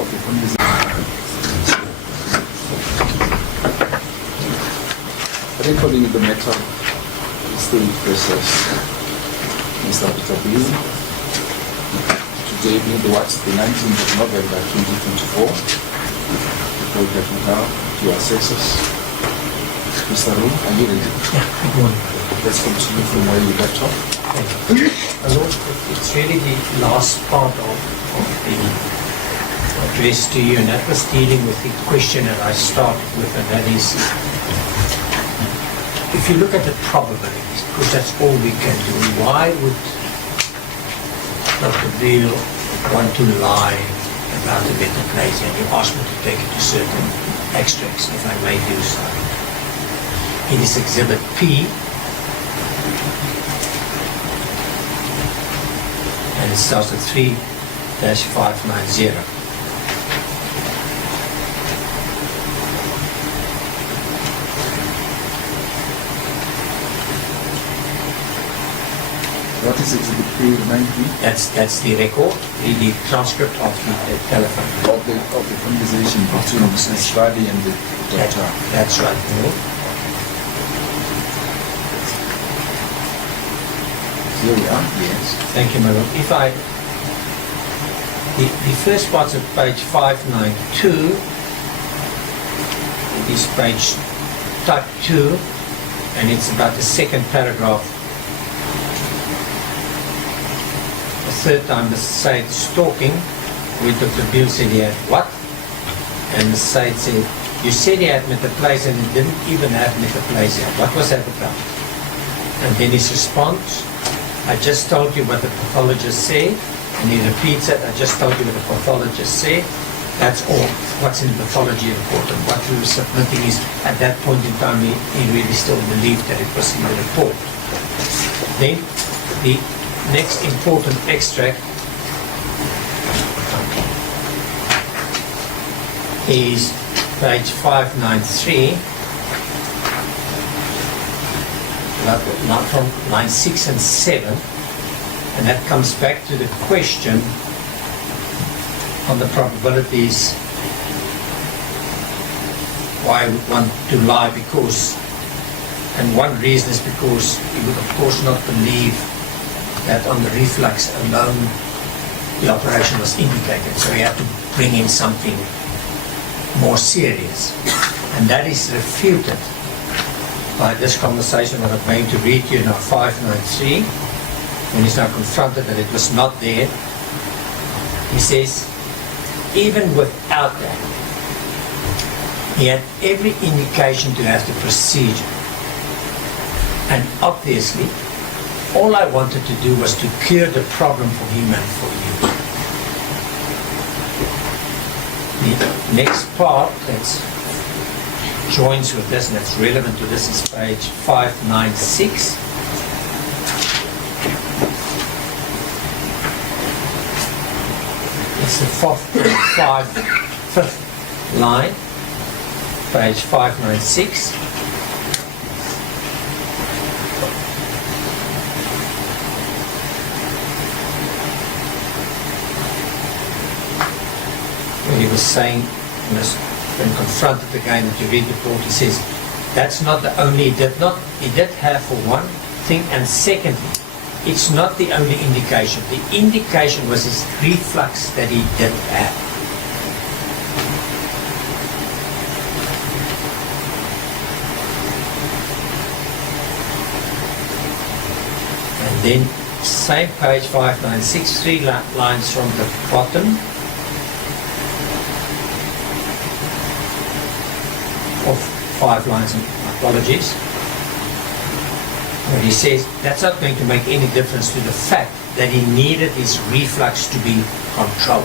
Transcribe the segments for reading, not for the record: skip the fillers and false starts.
of the conversation. Recording the matter, State versus Mr. Peter Beale. Today being the 19th of November 2024. Before we get now to your assessors. Mr. Room, are you ready? Yeah, good morning. Let's continue from where you left off. Thank you. It's really the last part of the address to you, and that was dealing with the question that I started with, and that is, if you look at the probabilities, because that's all we can do, why would Dr. Beale want to lie about the metaplasia? And you asked me to take it to certain extracts, if I may do so. It is Exhibit P, and it starts at 3-590. What is Exhibit P, 93? That's the record, the transcript of the telephone. Of the conversation between Mrs. Valley and the doctor. That's right. Here we are, yes. Thank you, madam. If I, the first part's at page 592, it is page type 2, and it's about the second paragraph. The third time the Said is talking, where Dr. Beale said he had what? And the Said said, you said he had metaplasia and he didn't even have metaplasia. What was that about? And then his response, I just told you what the pathologist said, and he repeats it, I just told you what the pathologist said. That's all what's in the pathology report, and what we were submitting is, at that point in time, he really still believed that it was in the report. Then, the next important extract is page 593, from line 6 and 7, and that comes back to the question on the probabilities why I would want to lie, because, and one reason is because he would of course not believe that on the reflux alone the operation was indicated, so he had to bring in something more serious, and that is refuted by this conversation that I'm going to read to you now, 593, when he's now confronted that it was not there. He says, even without that, he had every indication to have the procedure. And obviously, all I wanted to do was to cure the problem for him and for you. The next part that's joins with this, and that's relevant to this, is page 596. It's the fifth line, page 596. When he was saying, when confronted again that you read the report, he says, that's not the only, he did have for one thing, and secondly, it's not the only indication. The indication was his reflux that he did have. And then, same page 596, 3 lines from the bottom, of 5 lines, and apologies, where he says that's not going to make any difference to the fact that he needed his reflux to be controlled.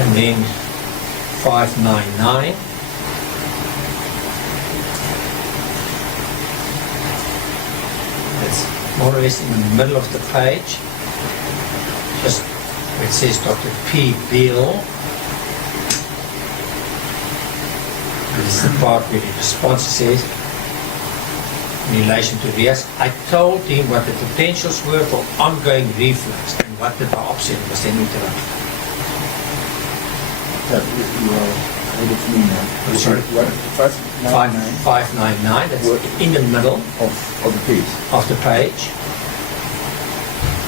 And then 599, that's more or less in the middle of the page, just where it says Dr. P. Beale. This is the part where the response says, in relation to this, I told him what the potentials were for ongoing reflux and what the biopsy was then interrupted. You are ahead of me now. Sorry? What? 599, that's What? in the middle Of the page. of the page.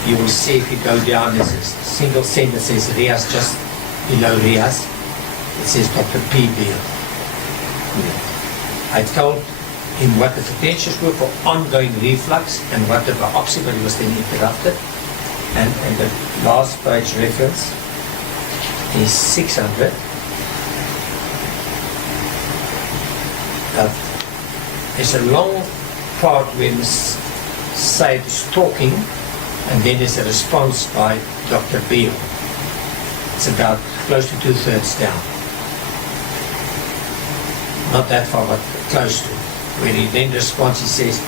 You will see if you go down, there's a single sentence that says Rias, just below Rias. It says Dr. P. Beale. I told him what the potentials were for ongoing reflux and what the biopsy, but he was then interrupted. And the last page reference is 600. There's a long part where Ms. Said is talking, and then there's a response by Dr. Beale. It's about close to 2/3 down. Not that far, but close to. When he then responds, he says,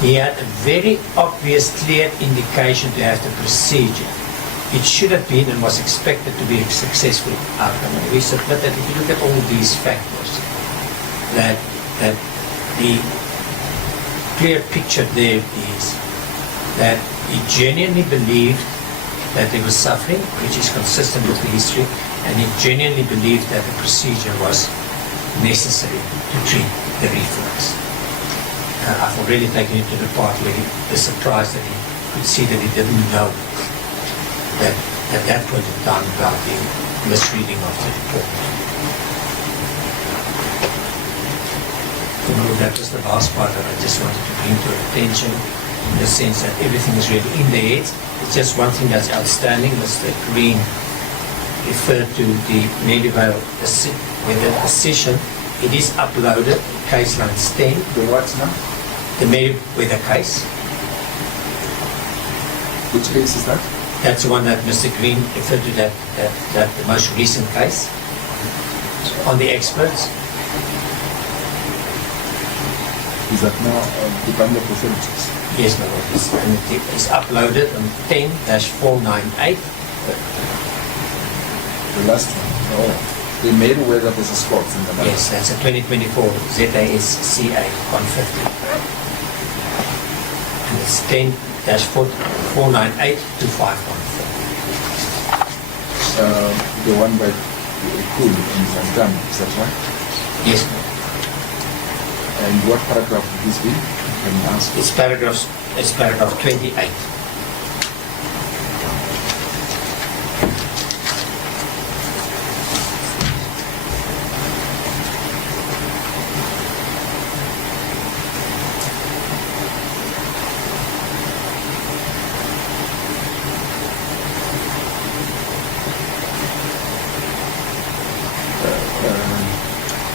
he had a very obvious, clear indication to have the procedure. It should have been and was expected to be a successful outcome. And we submit that if you look at all these factors, that the clear picture there is that he genuinely believed that there was suffering, which is consistent with the history, and he genuinely believed that the procedure was necessary to treat the reflux. I've already taken him to the part where he was surprised that he could see that he didn't know that at that point in time about the misreading of the report. That was the last part that I just wanted to bring to your attention, in the sense that everything is really in the head. It's just one thing that's outstanding. Mr. Green referred to the Medivale decision. It is uploaded, case lines 10. The what now? The Meriwether case. Which case is that? That's the one that Mr. Green referred to, that the most recent case on the experts. Is that now the bundle of percentages? Yes, my lord. It's uploaded on 10-498. The last one? Oh. They made aware that there's a spot in the last. Yes, that's a 2024 ZASCA 150. And it's 10-498 to 514. The one by Cool in Zantan, is that right? Yes, ma'am. And what paragraph would this be? Can you ask? It's paragraph 28.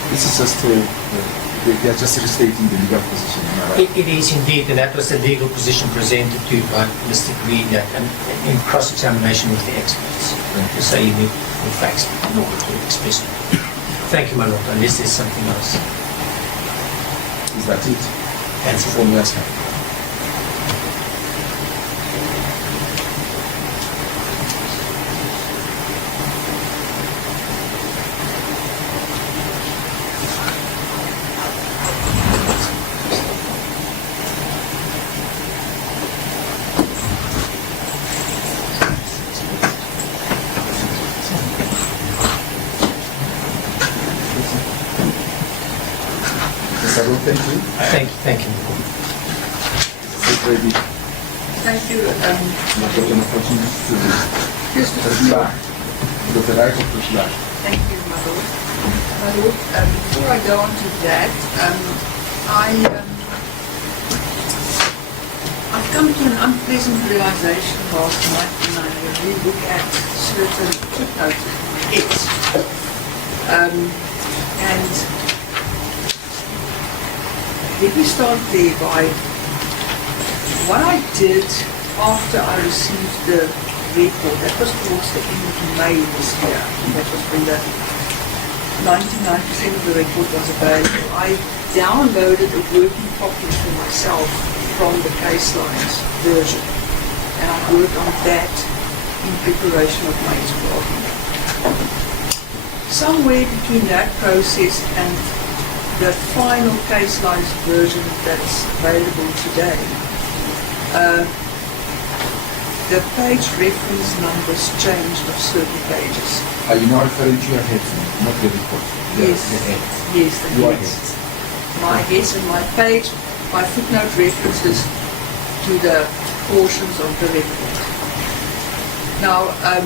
This is just they are just restating the legal position, am I right? It is indeed, and that was the legal position presented to by Mr. Green in cross-examination with the experts. To say you need full facts in order to express it. Thank you, my lord. Unless there's something else. Is that it? That's it. From your side. Thank you. Thank you. Ready. Thank you. You've got an opportunity to Just a few. reply. You've got the right of reply. Thank you, my lord. My lord, before I go on to that, I've come to an unpleasant realization last night when I re-look at certain footnotes in it. And let me start there by what I did after I received the report. That was towards the end of May this year. That was when the 99% of the report was available. I downloaded a working copy for myself from the case lines version, and I worked on that in preparation of my argument. Somewhere between that process and the final case lines version that's available today, the page reference numbers changed of certain pages. Are you now referring to your heads, not the report? Yes. The heads. Yes, the Your heads. heads. My heads and my page, my footnote references to the portions of the report. Now, I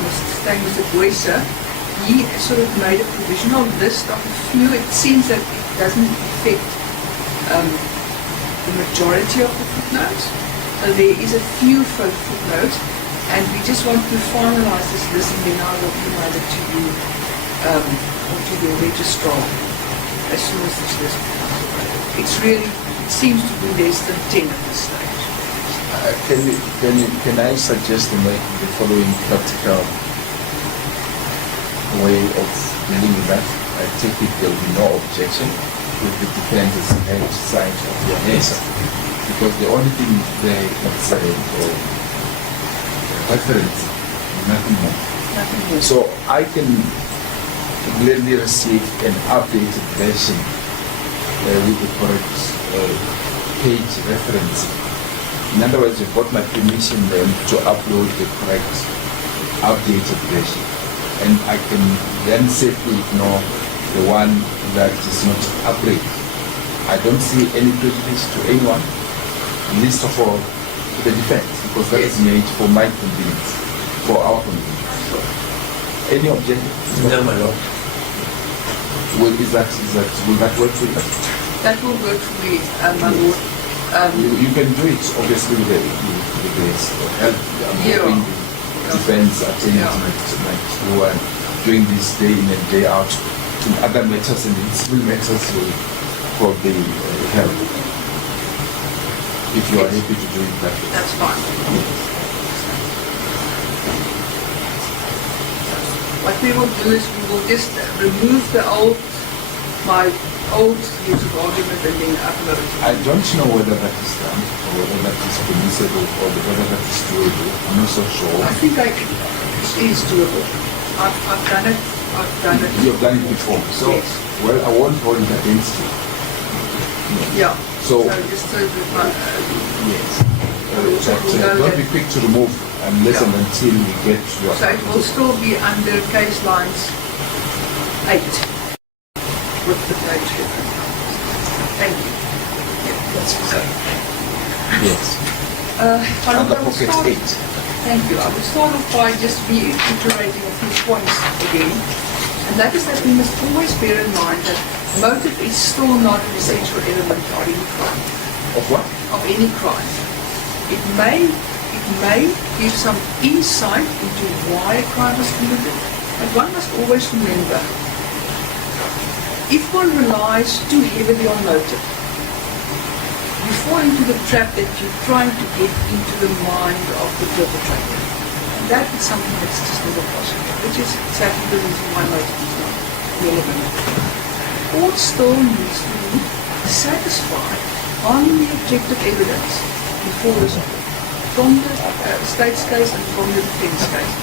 must thank Mr. Boyser, he sort of made a provisional list of a few. It seems that it doesn't affect the majority of the footnotes. So there is a few footnotes, and we just want to finalize this list, and then I will email it to you or to your registrar as soon as this list becomes available. It seems to be less than 10 at this stage. Can I suggest to make the following practical way of dealing with that? I take it there will be no objection with the defendant's head side of your answer, because the only thing they can say or reference, nothing more. Nothing more. So I can gladly receive an updated version with the correct page reference. In other words, you've got my permission then to upload the correct updated version. And I can then safely ignore the one that is not updated. I don't see any prejudice to anyone, least of all to the defense, because that is made for my convenience, for our convenience. So, any objection? No, my lord. Will that work for you? That will work for me, my lord. You can do it obviously with the help of the defense attorneys who are doing this day in and day out in other matters, and in civil matters will probably help if you are happy to do it that way. That's fine. What we will do is we will just remove my old use of argument and then upload it. I don't know whether that is done or whether that is permissible or whether that is doable. I'm not so sure. I think it is doable. I've done it. You've done it before, so yes. Well, I won't hold it against you. Yeah. So just so that yes. Don't be quick to remove unless and until we get to your. So it will still be under case lines 8 with the page reference. Thank you. That's fine. Yes. Under pocket 8. Thank you. I will start off by just reiterating a few points again. And that is that we must always bear in mind that motive is still not an essential element of any crime. Of what? Of any crime. It may give some insight into why a crime was committed, but one must always remember, if one relies too heavily on motive, you fall into the trap that you're trying to get into the mind of the perpetrator. And that is something that's just never possible, which is exactly the reason why motive is not relevant. Court still needs to be satisfied on the objective evidence before this court, from the state's case and from the defense case,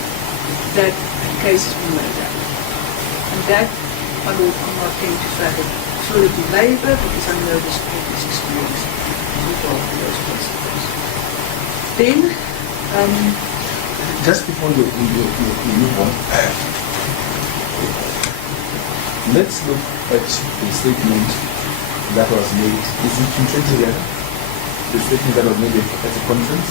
that the case has been made out. And that, I'm not going to try to further belabor because I know this court is experienced involved in those principles. Then, just before you move on, let's look at the statement that was made. Is it in 2011? The statement that was made at the conference?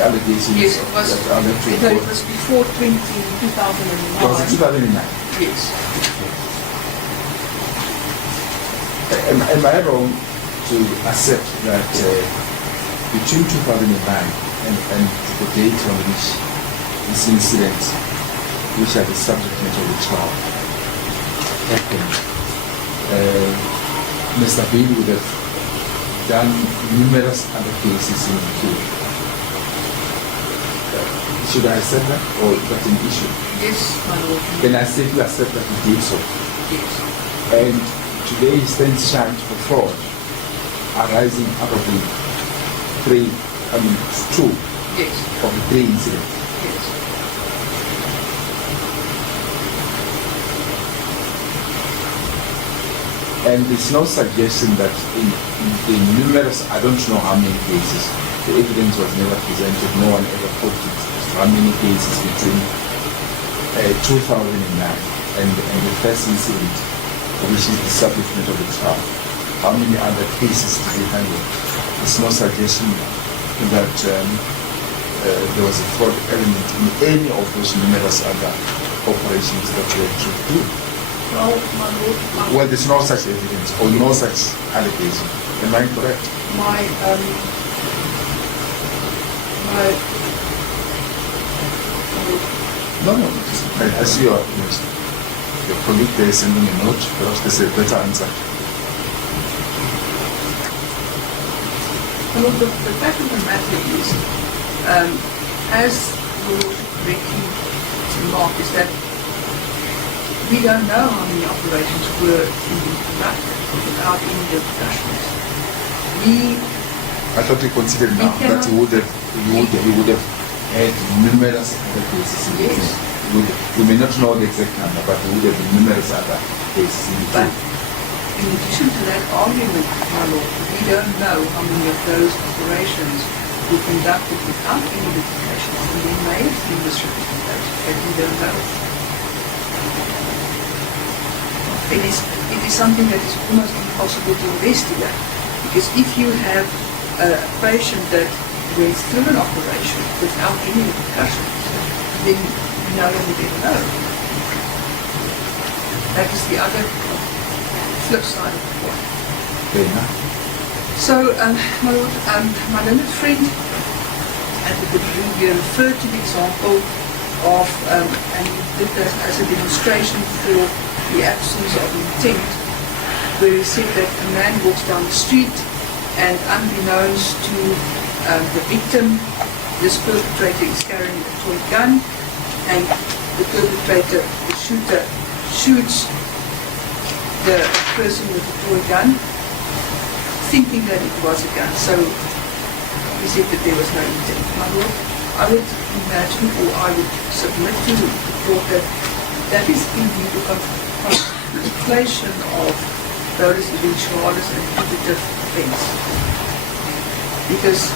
The allegations yes, it was, that are left to it was before 2009. Was it 2009? Yes. Am I wrong to accept that between 2009 and the date on which this incident, which are the subject matter of the trial, happened, Mr. Beale would have done numerous other cases in the case? Should I accept that, or is that an issue? Yes, my lord. Then I safely accept that he did so. Yes. And today he stands charged for fraud arising out of the two Yes. of the 3 incidents. Yes. And there's no suggestion that in the numerous, I don't know how many cases, The evidence was never presented. No one ever put it. How many cases between 2009 and the first incident, which is the subject matter of the trial? How many other cases did we handle? There's no suggestion that there was a fraud element in any of those numerous other operations that were to do. Well, my lord, Well, there's no such evidence or no such allegation. Am I correct? my No. I see your colleague there sending a note. Perhaps there's a better answer. well, the fact of the matter is, as the Lord correctly remarked, is that we don't know how many operations were indeed conducted without any repercussions. I thought we considered now that he would have had numerous other cases. Yes. We may not know the exact number, but we would have numerous other cases in the But group. in addition to that argument, my lord, we don't know how many of those operations were conducted without any repercussions, and there may have been misrepresentations that we don't know. It is something that is almost impossible to investigate, because if you have a patient that went through an operation without any repercussions, then you no longer ever know. That is the other flip side of the coin. Fair enough. So, my lord, my learned friend, Advocate Beale, referred to the example of, and he did that as a demonstration for the absence of intent, where he said that a man walks down the street and unbeknownst to the victim, this perpetrator is carrying a toy gun, and the perpetrator, the shooter, shoots the person with the toy gun, thinking that it was a gun. So he said that there was no intent. My lord, I would imagine, or I would submit to the court that that is indeed a contemplation of dolus eventualis and putative offense. Because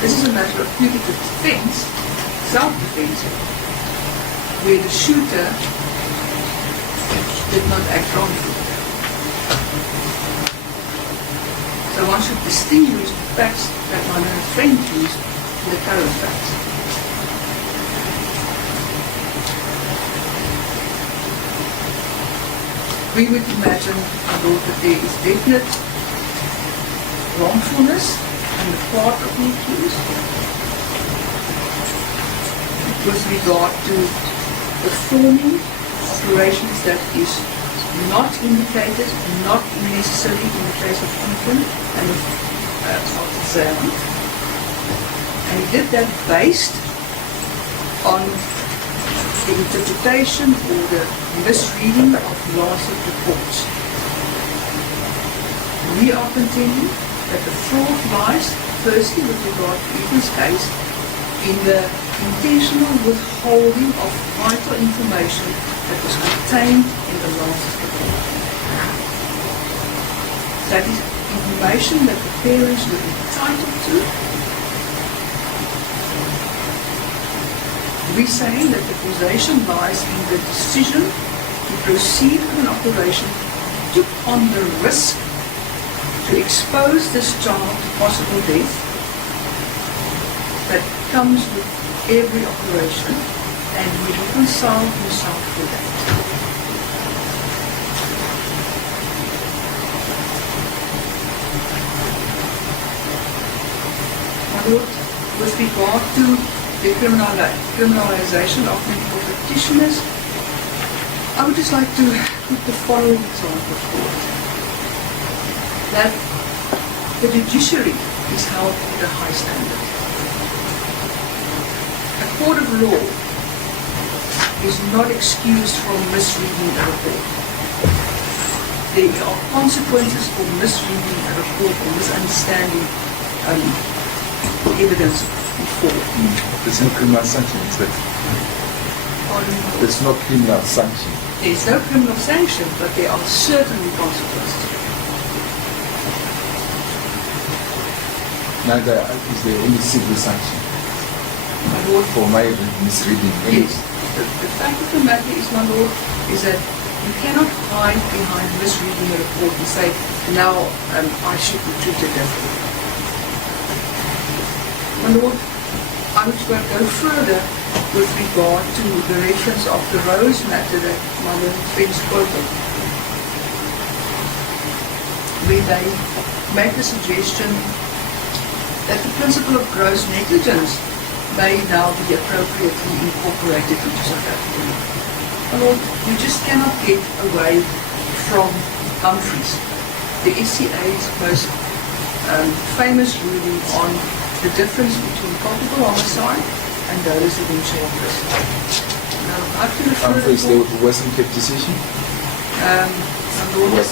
this is a matter of putative defense, self-defense, where the shooter did not act wrongfully. So one should distinguish the facts that my learned friend used from the current facts. We would imagine, my lord, that there is definite wrongfulness on the part of the accused with regard to performing operations that is not indicated, not necessary in the case of infant and of exam. And he did that based on the interpretation or the misreading of Lancet reports. We are contending that the fraud lies, firstly with regard to Ethan's case, in the intentional withholding of vital information that was contained in the Lancet report. That is information that the parents were entitled to. We say that the causation lies in the decision to proceed with an operation, took on the risk to expose this child to possible death that comes with every operation, and he reconciled himself with that. My lord, with regard to the criminalization of medical practitioners, I would just like to put the following example forward. That the judiciary is held at a high standard. A court of law is not excused from misreading a report. There are consequences for misreading a report or misunderstanding evidence before. There's no criminal sanction, is there? There's no criminal sanction. There's no criminal sanction, but there are certainly consequences. neither is there any civil sanction My Lord, for my misreading. yes, the fact of the matter is, my Lord, is that you cannot hide behind misreading a report and say, now I should be treated differently. My Lord, I would go further with regard to the reference of the Rose matter that my Lord friends quoted, where they make the suggestion that the principle of gross negligence may now be appropriately incorporated into South African law. My Lord, you just cannot get away from Humphreys, the SCA's most famous ruling on the difference between culpable homicide and dolus eventual risk. Now, I have to refer Humphreys, to the Western Cape decision, my Lord, it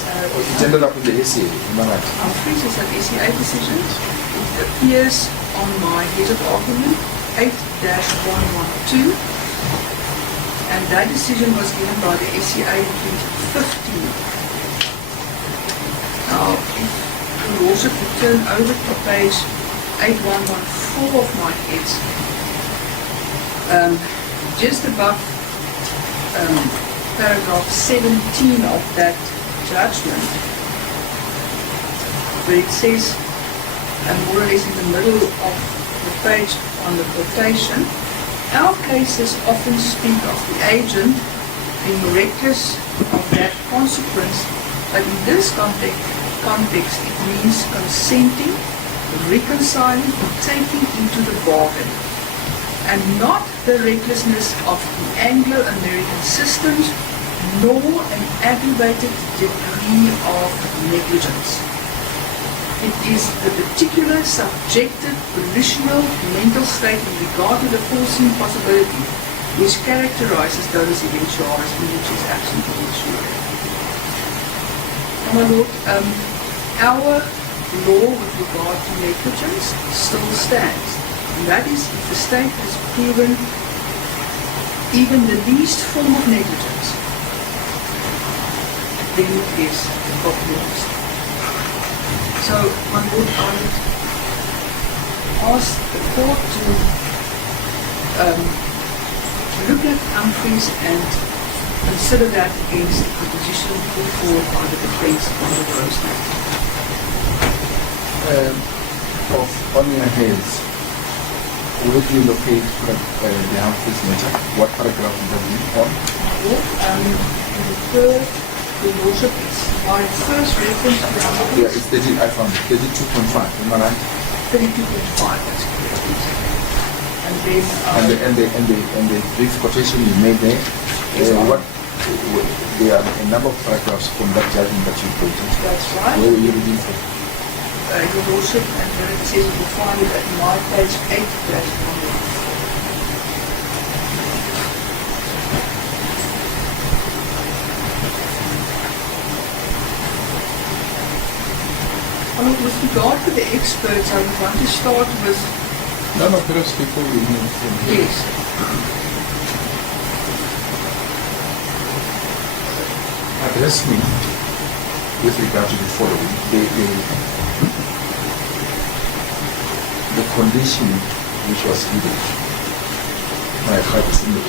ended up in the SCA, am I right? Humphreys is an SCA decision. It appears on my head of argument 8-112, and that decision was given by the SCA in 2015. Now, if you also could turn over to page 8114 of my heads, just above paragraph 17 of that judgment, where it says, and more or less in the middle of the page on the quotation, our cases often speak of the agent being reckless of that consequence, but in this context it means consenting, reconciling, taking into the bargain, and not the recklessness of the Anglo-American systems, nor an aggravated degree of negligence. It is the particular subjective, volitional, mental state in regard to the foreseen possibility which characterizes dolus eventualis, which is absent in the jury. My Lord, our law with regard to negligence still stands. And that is, if the state has proven even the least form of negligence, then it is culpable homicide. So, my Lord, I would ask the court to look at Humphreys and consider that against the position put forward by the defense on the Rose matter. On your heads, where do you locate the Humphreys matter? What paragraph is that on? Refer the lordship is my first reference to the Humphreys. Yeah, it's 30, I found it, 32.5, am I right? 32.5, that's correct. And then And the brief quotation you made there, there are a number of paragraphs from that judgment that you quoted. that's right. Where were you reading from? Your lordship, and then it says you will find it at my page 8-1. With regard to the experts, I would want to start with... No, perhaps before we move from here. Yes. Address me with regard to the following. The condition which was given by Travis in the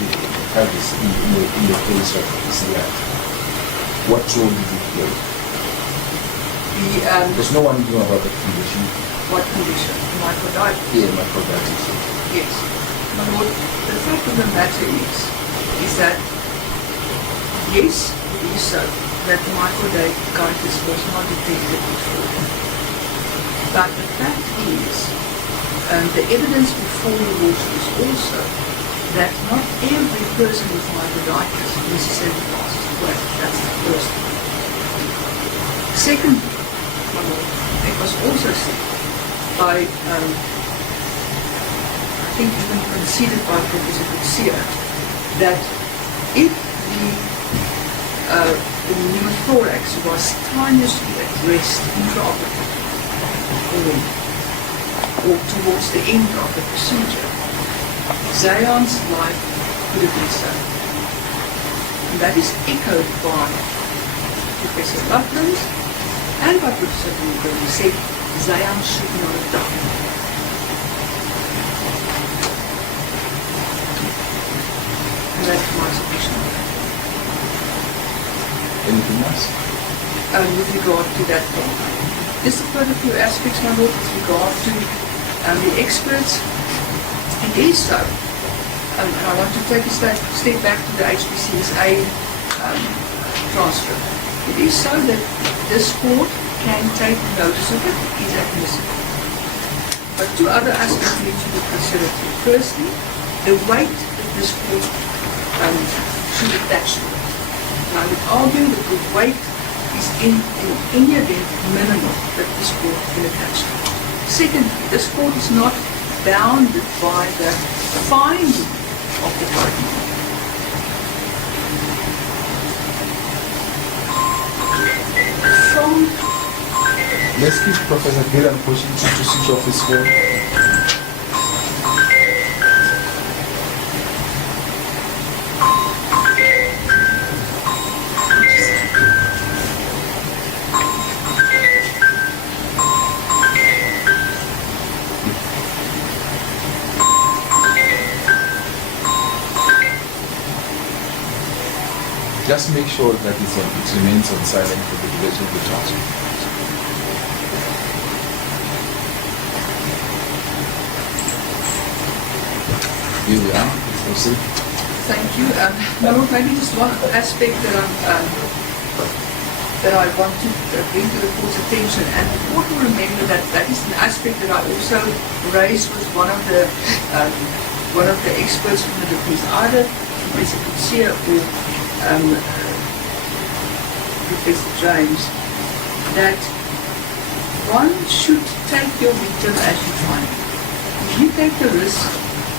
case of Israel. What role did it play? There's no one knew about the condition. What condition? Microdiabetes. Yeah, microbitis. Yes. My Lord, the fact of the matter is that, yes, it is so that microbitis was not detected before. But the fact is, the evidence before the lordship is also that not every person with microbitis necessarily passes away. That's the first thing. Secondly, my Lord, it was also said by, I think even conceded by Professor Garcia, that if the pneumothorax was strenuously addressed intraoperatively or towards the end of the procedure, Zion's life could have been saved. And that is echoed by Professor Buckland and by Professor Beale, who said Zion should not have died. anything else? With regard to that point. Just to put a few aspects, my lord, with regard to the experts, it is so. And I want to take a step back to the HPCSA transcript. It is so that this court can take notice of it, it is admissible. But two other aspects need to be considered. Firstly, the weight that this court should attach to it. And I would argue that the weight is in any event minimal that this court can attach to it. Secondly, this court is not bounded by the finding of the tribunal. Let's give Professor Beale an opportunity to switch off his phone. Just make sure that it remains on silent for the duration of the transcript. Here we are. Please proceed. Thank you. Now, maybe just one aspect that I want to bring to the court's attention, and the court will remember that that is an aspect that I also raised with one of the experts from the defense, either Professor Kutsia or Professor James, that one should take your victim as you find it. If you take the risk,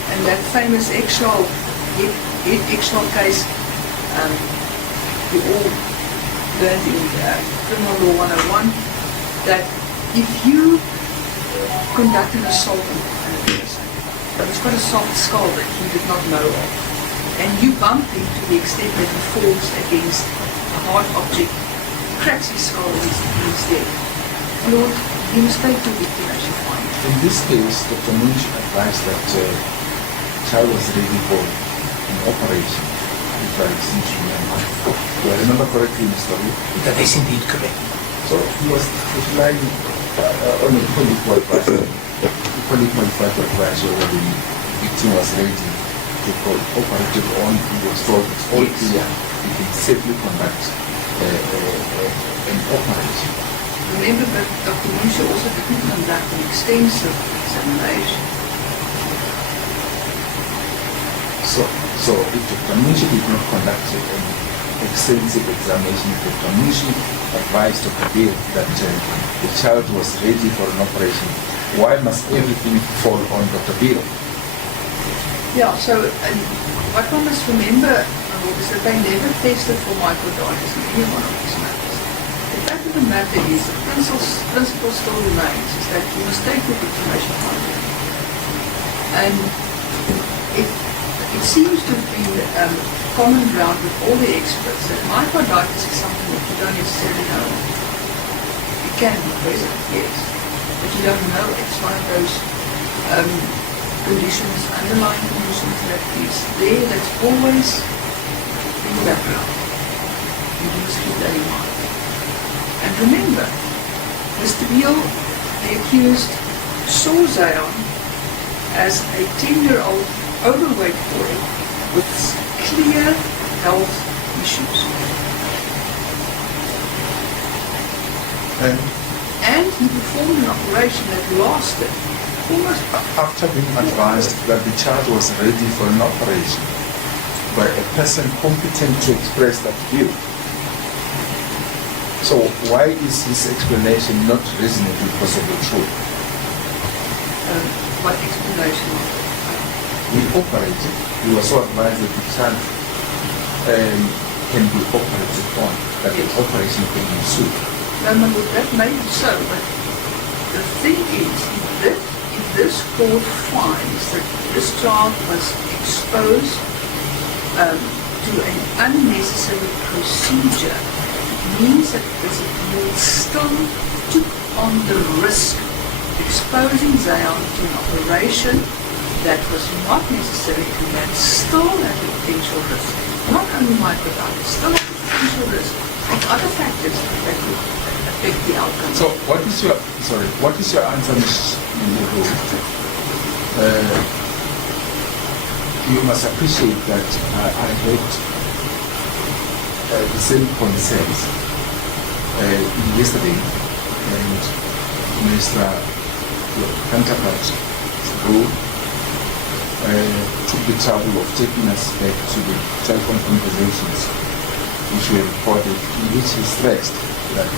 and that famous eggshell case, we all learned in Criminal Law 101, that if you conduct an assault on a person, but it's got a soft skull that you did not know of, and you bump him to the extent that he falls against a hard object, cracks his skull, and he's dead. Lord, you must take your victim as you find it. In this case, Dr. Munch advised that child was ready for an operation, if I seem to remember. Do I remember correctly, Mr. Wu? That is indeed correct. So he was relying on a fully qualified advisor where the victim was ready to be operated on. He was told it's all clear, he can safely conduct an operation. Remember that Dr. Munch also didn't conduct an extensive examination. So if Dr. Munch did not conduct an extensive examination, Dr. Munch advised Dr. Beale that the child was ready for an operation, why must everything fall on Dr. Beale? Yeah, so what one must remember is that they never tested for myocarditis in any one of these matters. The fact of the matter is, the principle still remains, is that you must take your information from it. And it seems to be common ground with all the experts that myocarditis is something that you don't necessarily know. It can be present, yes, but you don't know it. It's one of those conditions, underlying conditions that is there, that's always in the background. You must keep that in mind. And remember, Mr. Beale, the accused, saw Zion as a 10-year-old overweight boy with clear health issues. And he performed an operation that lasted almost... After being advised that the child was ready for an operation by a person competent to express that view. So why is his explanation not reasonably possibly true? What explanation? He operated. He was so advised that the child can be operated on, that the operation can ensue. No, that may be so, but the thing is, if this court finds that this child was exposed to an unnecessary procedure, it means that this will still took on the risk of exposing Zion to an operation that was not necessary and that still had a potential risk. Not only myocarditis, still had a potential risk of other factors that could affect the outcome. So what is your answer, Ms. Ndlovu? You must appreciate that I had the same concerns yesterday, and Mr. your counterpart who took the trouble of taking us back to the telephone conversations which were recorded, in which he stressed that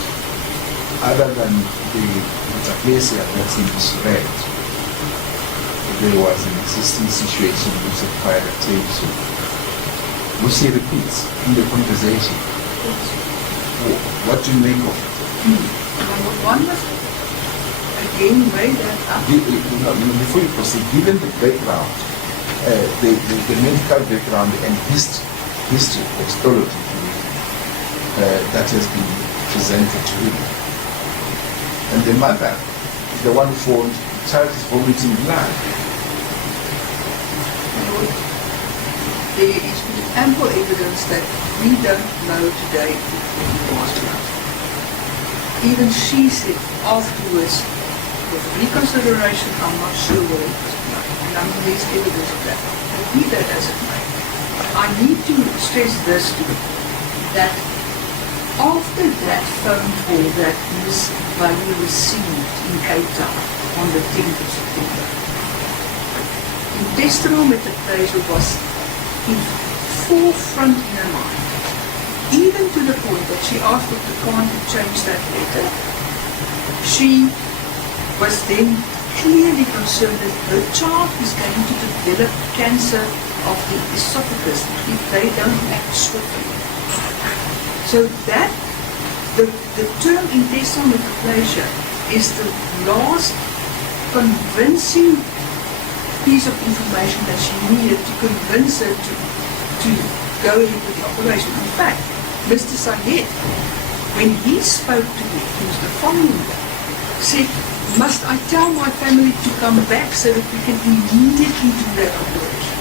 other than the metaplasia that's in this red, there was an existing situation which required attention, which he repeats in the conversation. What do you make of it? Number one was, again, weigh that up. Before you proceed, given the background, the medical background and history of histology that has been presented to him, and the mother is the one who found the child is vomiting blood. There is ample evidence that we don't know today if it was blood. Even she said afterwards, with reconsideration, I'm not sure whether it was blood. And I mean, there's evidence of that. But be that as it may, I need to stress this to you, that after that phone call that Ms. Beale received in Cape Town on the 10th of September, intestinal metaplasia was in forefront in her mind, even to the point that she asked Dr. Khan to change that letter. She was then clearly concerned that her child is going to develop cancer of the esophagus if they don't act swiftly. So that, the term intestinal metaplasia is the last convincing piece of information that she needed to convince her to go ahead with the operation. In fact, Mr. Sayed, when he spoke to me, it was the following day, said, must I tell my family to come back so that we can immediately do that operation?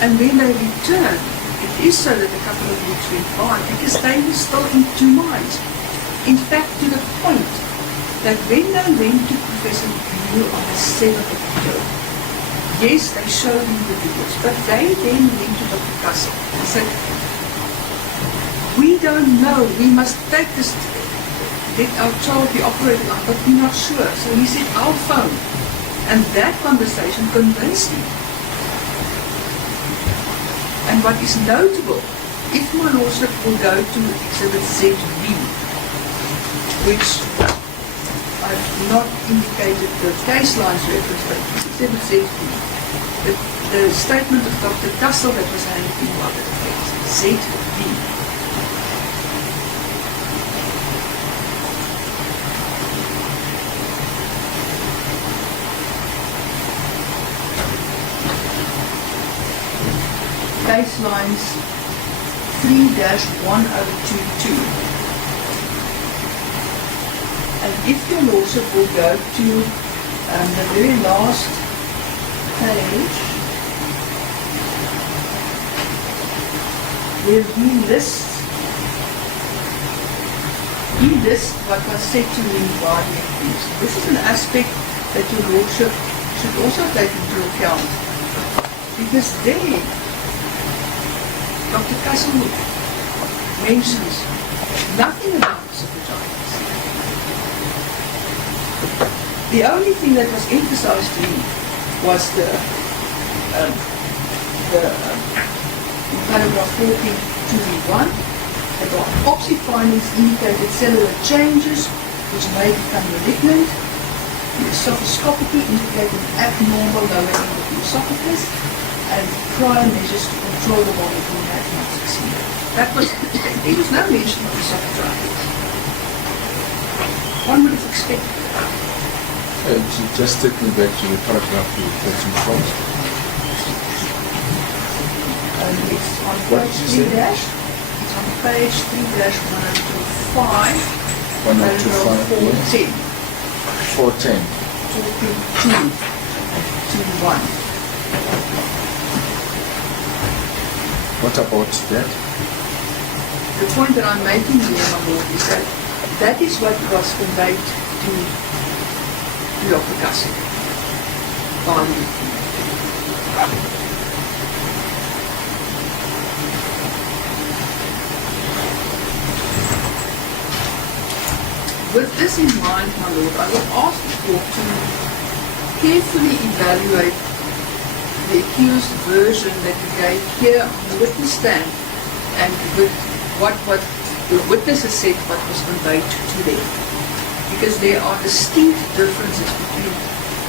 And when they returned, it is so that a couple of weeks went by because they were still in two minds. In fact, to the point that when they went to Professor Beale on the 7th of October, yes, they showed him the videos, but they then went to Dr. Kassel and said, we don't know, we must take this, let our child be operated on, but we're not sure. So he said, I'll phone. And that conversation convinced him. And what is notable, if my lordship will go to Exhibit ZB, which I've not indicated the case lines reference, but Exhibit ZB, the statement of Dr. Kassel that was handed in by the defense, ZB. Case lines 3-1022. And if your lordship will go to the very last page, where he lists what was said to him by the accused. This is an aspect that your lordship should also take into account, because there Dr. Kassel mentions nothing about esophagitis. The only thing that was emphasized to him was the paragraph 14(2)(1). The biopsy findings indicated cellular changes which may become malignant. The esophoscopically indicated abnormal lower end of the esophagus, and prior measures to control the vomiting had not succeeded. There was no mention of esophagitis. One would have expected that. Just take me back to the paragraph you quoted from. It's on page 3-. It's on page 3-105. 105. 410. 410. 4.2 and 2.1. What about that? the point that I'm making here, my lord, is that that is what was conveyed to Dr. Cassie by me. With this in mind, my lord, I will ask the court to carefully evaluate the accused version that you gave here on the witness stand and with what the witnesses said what was conveyed to them. Because there are distinct differences between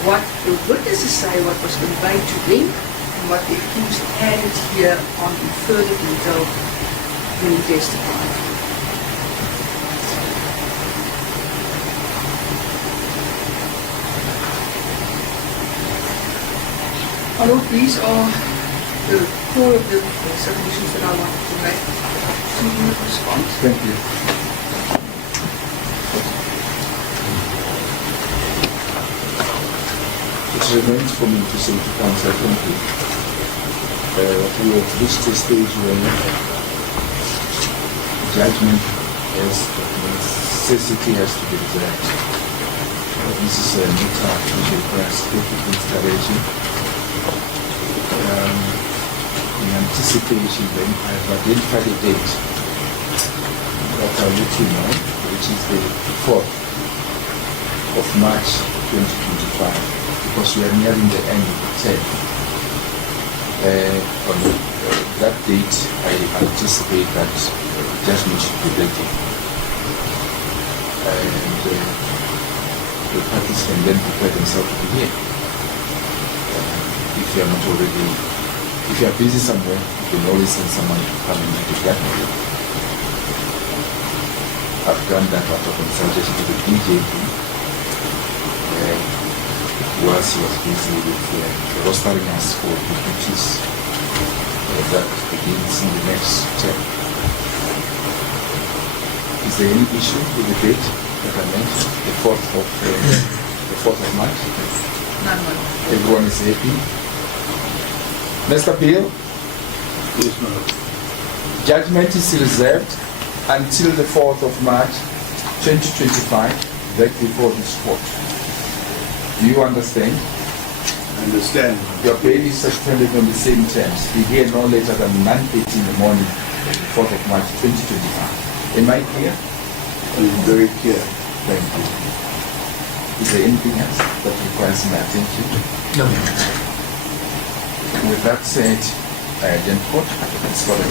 what the witnesses say what was conveyed to them and what the accused added here on in further detail when he testified. My lord, these are the core of the submissions that I wanted to make. Do you respond? Thank you. It remains for me to say to counsel, thank you. We have reached a stage where judgment has, necessity has to be reserved. This is a matter which requires careful consideration. In anticipation, then I have identified a date that I'll let you know, which is the 4th of March 2025, because we are nearing the end of the term. On that date, I anticipate that judgment should be ready. And the parties can then prepare themselves to be here. If you are not already, if you are busy somewhere, you can always send someone to come and make it happen. I've done that after consultation with the DJP, whilst he was busy with rostering us for the duties that begins in the next term. Is there any issue with the date that I mentioned, the 4th of March? None, my lord. Everyone is happy? Mr. Beale? Yes, my lord. Judgment is reserved until the 4th of March 2025, right before this court. Do you understand? I understand. Your bail is suspended on the same terms. Be here no later than 9:30 in the morning, 4th of March 2025. Am I clear? It's very clear. Thank you. Is there anything else that requires my attention? No. With that said, I adjourn court. It's for the